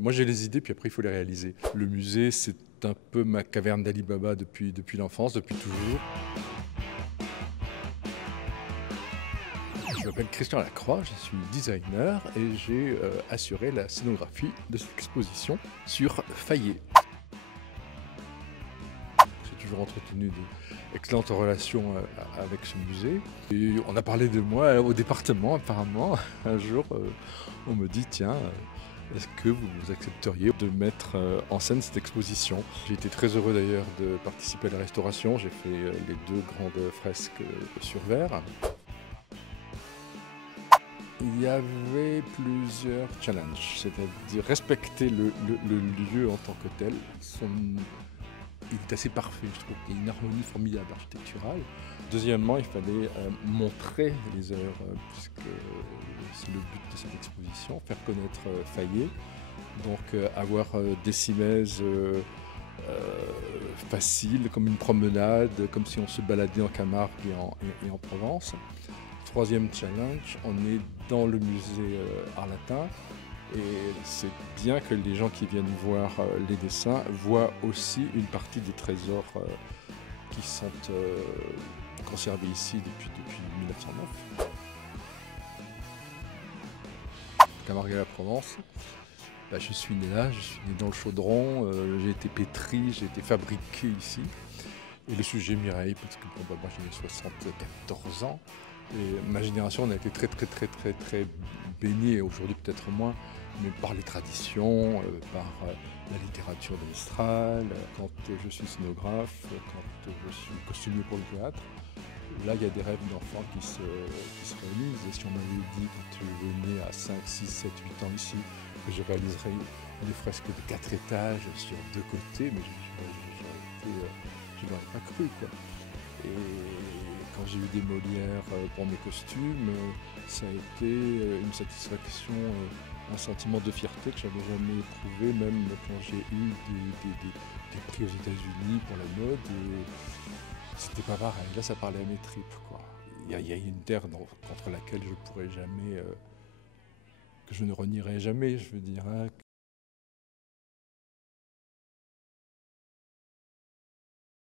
Moi j'ai les idées, puis après il faut les réaliser. Le musée, c'est un peu ma caverne d'Ali Baba depuis l'enfance, depuis toujours. Je m'appelle Christian Lacroix, je suis designer et j'ai assuré la scénographie de cette exposition sur Fayet. J'ai toujours entretenu d'excellentes relations avec ce musée. Et on a parlé de moi au département apparemment. Un jour, on me dit tiens, est-ce que vous accepteriez de mettre en scène cette exposition? J'ai été très heureux d'ailleurs de participer à la restauration. J'ai fait les 2 grandes fresques sur verre. Il y avait plusieurs challenges, c'est-à-dire respecter le lieu en tant que tel. Il est assez parfait, je trouve. Il y a une harmonie formidable architecturale. Deuxièmement, il fallait montrer les œuvres, puisque c'est le but de cette exposition, faire connaître Fayet. Donc avoir des simèses faciles, comme une promenade, comme si on se baladait en Camargue et en Provence. Troisième challenge, on est dans le musée Arlatin et c'est bien que les gens qui viennent voir les dessins voient aussi une partie des trésors qui sont conservés ici depuis 1909. Camargue et la Provence, je suis né là, je suis né dans le chaudron, j'ai été pétri, j'ai été fabriqué ici. Et le sujet Mireille, parce que moi j'ai 74 ans. Et ma génération, on a été très baignée, aujourd'hui peut-être moins, mais par les traditions, par la littérature de Mistral. Quand je suis scénographe, quand je suis costumier pour le théâtre, là il y a des rêves d'enfants qui se réalisent. Et si on m'avait dit quand je venais à 5, 6, 7, 8 ans ici, que je réaliserais des fresques de 4 étages sur 2 côtés, mais je n'aurais pas cru, quoi. Et quand j'ai eu des Molières pour mes costumes, ça a été une satisfaction, un sentiment de fierté que je n'avais jamais éprouvé, même quand j'ai eu des prix aux États-Unis pour la mode. C'était pas pareil. Là, ça parlait à mes tripes, quoi. Il y a une terre contre laquelle je pourrais jamais, que je ne renierai jamais, je veux dire. Hein,